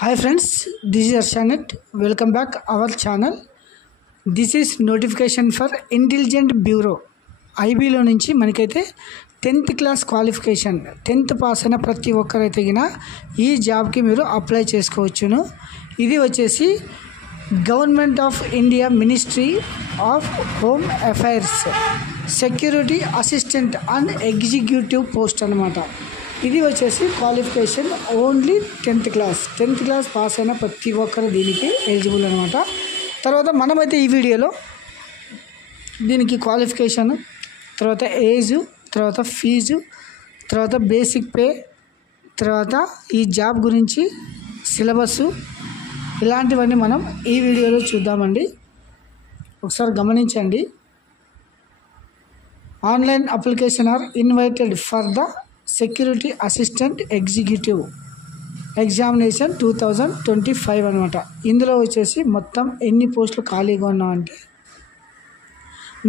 Hi friends, this is Arshanet. Welcome back our channel. This is notification for Intelligent Bureau. IBలో నుంచి మనకైతే 10th class qualification 10th pass అయిన ప్రతి ఒక్కరైతే గిన ఈ జాబ్కి మీరు అప్లై చేసుకోవచ్చును. ఇది వచ్చేసి government of India ministry of home affairs security assistant and executive post అనమాట. ఇది వచ్చేసి qualification only 10th class pass అయిన ప్రతి ఒక్కరు దీనికి ఎలిజిబుల్ అనమాట. తర్వాత మనమైతే ఈ వీడియోలో దీనికి క్వాలిఫికేషన్, తర్వాత ఏజ్, తర్వాత ఫీజు, తర్వాత బేసిక్ పే, తర్వాత ఈ జాబ్ గురించి సిలబస్, ఇలాంటివన్నీ మనం ఈ వీడియోలో చూద్దామండి. ఒకసారి గమనించండి. Online application are invited for the security assistant executive examination 2025 అనమాట. ఇందులో వచ్చేసి మొత్తం ఎన్ని పోస్టులు ఖాళీగా ఉన్నామంటే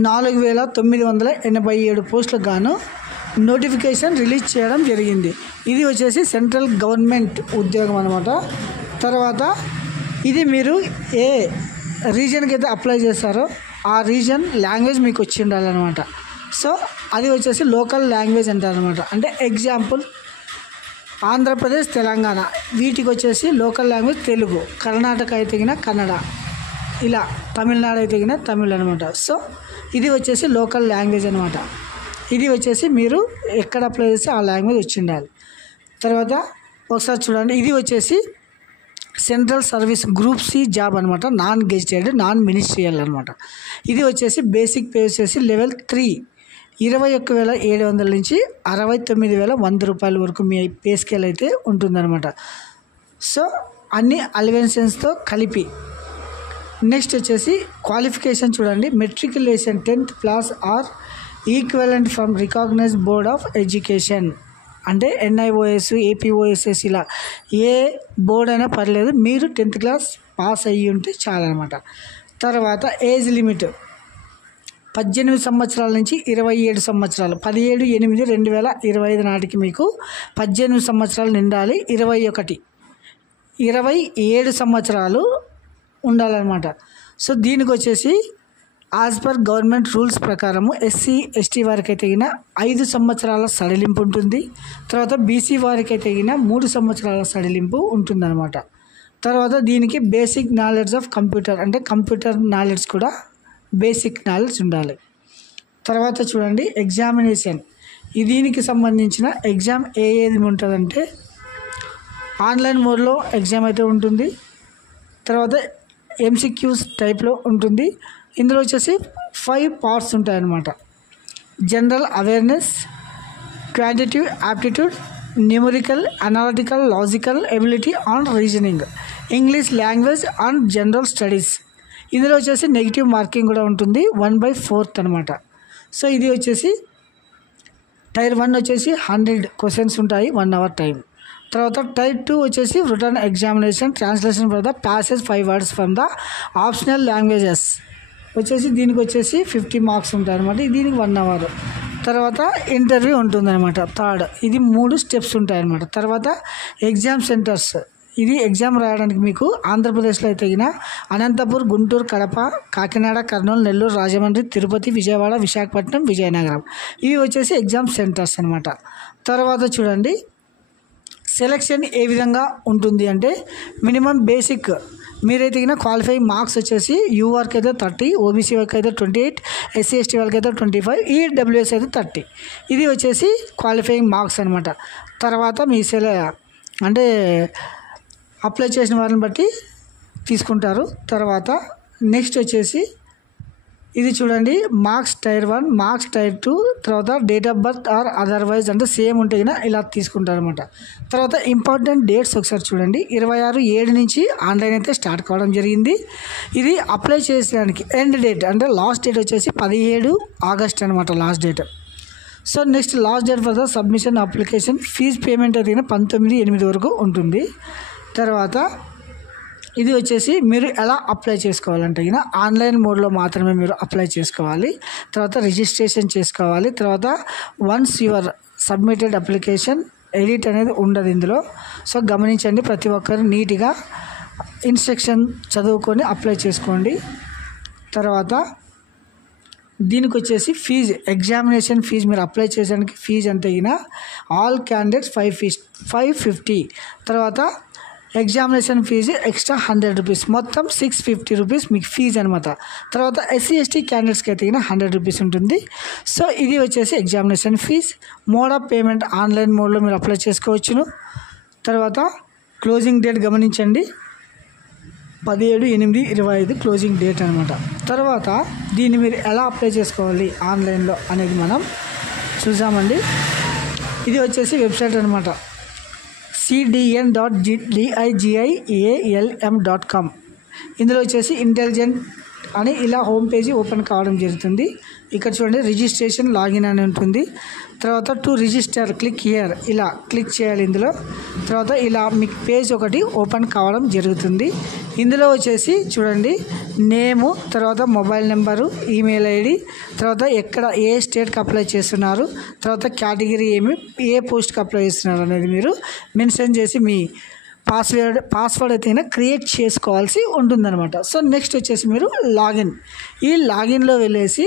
4987 పోస్టులకు గాను నోటిఫికేషన్ రిలీజ్ చేయడం జరిగింది. ఇది వచ్చేసి సెంట్రల్ గవర్నమెంట్ ఉద్యోగం అనమాట. తర్వాత ఇది మీరు ఏ రీజన్కి అయితే అప్లై చేస్తారో ఆ రీజన్ లాంగ్వేజ్ మీకు వచ్చి ఉండాలన్నమాట. సో అది వచ్చేసి లోకల్ లాంగ్వేజ్ అంటారనమాట. అంటే ఎగ్జాంపుల్ ఆంధ్రప్రదేశ్, తెలంగాణ వీటికి వచ్చేసి లోకల్ లాంగ్వేజ్ తెలుగు, కర్ణాటక అయితే గిన కన్నడ, ఇలా తమిళనాడు అయితే గిన తమిళ్ అనమాట. సో ఇది వచ్చేసి లోకల్ లాంగ్వేజ్ అనమాట. ఇది వచ్చేసి మీరు ఎక్కడ అప్లై చేస్తే ఆ లాంగ్వేజ్ వచ్చి ఉండాలి. తర్వాత ఒకసారి చూడండి, ఇది వచ్చేసి central service group C job అనమాట. నాన్ గెజిటెడ్, నాన్ మినిస్ట్రియల్ అనమాట. ఇది వచ్చేసి బేసిక్ పే వచ్చేసి లెవెల్ 3 21,700 నుంచి 69,100 రూపాయల వరకు మీ పే స్కేల్ అయితే ఉంటుందన్నమాట. సో అన్ని అలవెన్సెస్తో కలిపి. నెక్స్ట్ వచ్చేసి క్వాలిఫికేషన్ చూడండి. Matriculation 10th class are equivalent from recognised board of education, అంటే NIOS, APOSS ఇలా ఏ బోర్డ్ అయినా పర్లేదు, మీరు 10th క్లాస్ పాస్ అయ్యి ఉంటే చాలన్నమాట. తర్వాత ఏజ్ లిమిట్ 18 సంవత్సరాల నుంచి 27 సంవత్సరాలు, 17/8/2025 నాటికి మీకు 18 సంవత్సరాలు నిండాలి. 27 సంవత్సరాలు ఉండాలన్నమాట. సో దీనికి వచ్చేసి యాజ్ పర్ గవర్నమెంట్ రూల్స్ ప్రకారము SC ST వారికి అయితే గిన 5 సంవత్సరాల సడలింపు ఉంటుంది. తర్వాత BC వారికి అయితే గిన 3 సంవత్సరాల సడలింపు ఉంటుందన్నమాట. తర్వాత దీనికి బేసిక్ నాలెడ్జ్ ఆఫ్ కంప్యూటర్, అంటే కంప్యూటర్ నాలెడ్జ్ కూడా బేసిక్ నాలెడ్జ్ ఉండాలి. తర్వాత చూడండి ఎగ్జామినేషన్. దీనికి సంబంధించిన ఎగ్జామ్ ఏది ఉంటుందంటే ఆన్లైన్ మోడ్లో ఎగ్జామ్ అయితే ఉంటుంది. తర్వాత MCQs టైప్లో ఉంటుంది. ఇందులో వచ్చేసి 5 పార్ట్స్ ఉంటాయన్నమాట. General awareness, quantitative aptitude, numerical, analytical, logical ability and reasoning, English language and general studies. ఇందులో వచ్చేసి నెగిటివ్ మార్కింగ్ కూడా ఉంటుంది, 1/4 అనమాట. సో ఇది వచ్చేసి టైర్ 1 వచ్చేసి 100 క్వశ్చన్స్ ఉంటాయి, 1 hour టైం. తర్వాత టైర్ 2 వచ్చేసి written examination, translation for the passage 5 words from the optional languages వచ్చేసి దీనికి వచ్చేసి 50 మార్క్స్ ఉంటాయి అనమాట. దీనికి 1 hour. తర్వాత ఇంటర్వ్యూ ఉంటుందన్నమాట. థర్డ్ ఇది 3 స్టెప్స్ ఉంటాయన్నమాట. తర్వాత ఎగ్జామ్ సెంటర్స్. ఇది ఎగ్జామ్ రాయడానికి మీకు ఆంధ్రప్రదేశ్లో అయితే గిన అనంతపూర్, గుంటూరు, కడప, కాకినాడ, కర్నూలు, నెల్లూరు, రాజమండ్రి, తిరుపతి, విజయవాడ, విశాఖపట్నం, విజయనగరం ఇవి వచ్చేసి ఎగ్జామ్ సెంటర్స్ అనమాట. తర్వాత చూడండి సెలెక్షన్ ఏ విధంగా ఉంటుంది అంటే మినిమం బేసిక్ మీరైతే గిన క్వాలిఫైయింగ్ మార్క్స్ వచ్చేసి U వారికి అయితే 30, OBC వారికి అయితే 28, SC ST వాళ్ళకి అయితే 25, EWS అయితే 30. ఇది వచ్చేసి క్వాలిఫైయింగ్ మార్క్స్ అనమాట. తర్వాత మీ అంటే అప్లై చేసిన వారిని బట్టి తీసుకుంటారు. తర్వాత నెక్స్ట్ వచ్చేసి ఇది చూడండి మార్క్స్ టైర్ 1, మార్క్స్ టైర్ 2, తర్వాత date of birth or otherwise అంటే సేమ్ ఉంటే గిన ఇలా తీసుకుంటారు అనమాట. తర్వాత ఇంపార్టెంట్ డేట్స్ ఒకసారి చూడండి. 26/7 నుంచి ఆన్లైన్ అయితే స్టార్ట్ కావడం జరిగింది. ఇది అప్లై చేసేదానికి ఎండ్ డేట్ అంటే లాస్ట్ డేట్ వచ్చేసి 17 ఆగస్ట్ అనమాట last date. So next last date for the submission application, fee payment అయితే 19/8 వరకు ఉంటుంది. తర్వాత ఇది వచ్చేసి మీరు ఎలా అప్లై చేసుకోవాలంటే ఆన్లైన్ మోడ్లో మాత్రమే మీరు అప్లై చేసుకోవాలి. తర్వాత రిజిస్ట్రేషన్ చేసుకోవాలి. తర్వాత once your submitted application edit అనేది ఉండదు ఇందులో. సో గమనించండి, ప్రతి ఒక్కరు నీట్గా ఇన్స్ట్రక్షన్ చదువుకొని అప్లై చేసుకోండి. తర్వాత దీనికి వచ్చేసి ఫీజు, ఎగ్జామినేషన్ ఫీజు మీరు అప్లై చేసేదానికి ఫీజు ఎంత అయినా ఆల్ క్యాండిడేట్స్ 550. తర్వాత ఎగ్జామినేషన్ ఫీజు ఎక్స్ట్రా 100 రూపీస్, మొత్తం 650 రూపీస్ మీకు ఫీజు అనమాట. తర్వాత ఎస్సీ ఎస్టీ క్యాండిడేట్స్కి అయితే 100 రూపీస్ ఉంటుంది. సో ఇది వచ్చేసి examination fee. Mode of payment online మోడ్లో మీరు అప్లై చేసుకోవచ్చును. తర్వాత క్లోజింగ్ డేట్ గమనించండి, 17/8/25 క్లోజింగ్ డేట్ అనమాట. తర్వాత దీన్ని మీరు ఎలా అప్లై చేసుకోవాలి ఆన్లైన్లో అనేది మనం చూసామండి. ఇది వచ్చేసి వెబ్సైట్ అనమాట, cdn.digialm.com. ఇందులో వచ్చేసి ఇంటెలిజెంట్ అని ఇలా హోమ్ పేజీ ఓపెన్ కావడం జరుగుతుంది. ఇక్కడ చూడండి, రిజిస్ట్రేషన్ లాగిన్ అని ఉంటుంది. తర్వాత టు రిజిస్టర్ క్లిక్ హియర్, ఇలా క్లిక్ చేయాలి ఇందులో. తర్వాత ఇలా మీకు పేజ్ ఒకటి ఓపెన్ కావడం జరుగుతుంది. ఇందులో వచ్చేసి చూడండి, నేము, తర్వాత మొబైల్ నెంబరు, ఈమెయిల్ ఐడి, తర్వాత ఎక్కడ ఏ స్టేట్కి అప్లై చేస్తున్నారు, తర్వాత కేటగిరీ ఏమి, ఏ పోస్ట్కి అప్లై చేస్తున్నారు అనేది మీరు మెన్షన్ చేసి మీ పాస్వర్డ్ అయితే క్రియేట్ చేసుకోవాల్సి ఉంటుందన్నమాట. సో నెక్స్ట్ వచ్చేసి మీరు లాగిన్, ఈ లాగిన్లో వెళ్ళేసి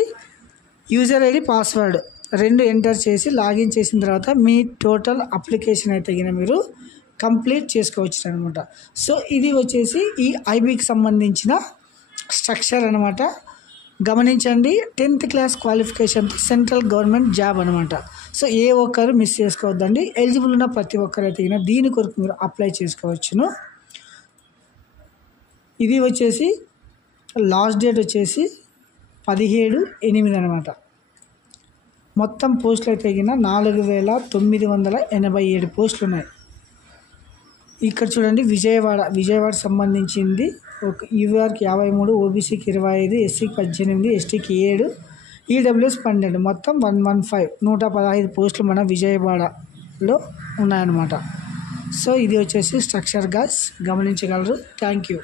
యూజర్ ఐడి పాస్వర్డ్ 2 ఎంటర్ చేసి లాగిన్ చేసిన తర్వాత మీ టోటల్ అప్లికేషన్ అయితే మీరు కంప్లీట్ చేసుకోవచ్చు అనమాట. సో ఇది వచ్చేసి ఈ ఐబీకి సంబంధించిన స్ట్రక్చర్ అనమాట. గమనించండి, 10th class qualification central government job అనమాట. సో ఏ ఒక్కరు మిస్ చేసుకోవద్దండి. ఎలిజిబుల్ ఉన్న ప్రతి ఒక్కరైతే దీని కొరకు మీరు అప్లై చేసుకోవచ్చును. ఇది వచ్చేసి లాస్ట్ డేట్ వచ్చేసి 17/8 అనమాట. మొత్తం పోస్టులు అయితే 4987 పోస్టులు ఉన్నాయి. ఇక్కడ చూడండి, విజయవాడ సంబంధించింది యూఆర్కి 53, ఓబీసీకి 25, ఎస్సీకి 18, ఎస్టీకి 7, ఈడబ్ల్యూఎస్ 12, మొత్తం 115 పోస్టులు మన విజయవాడలో ఉన్నాయన్నమాట. సో ఇది వచ్చేసి స్ట్రక్చర్ గాస్, గమనించగలరు. Thank you.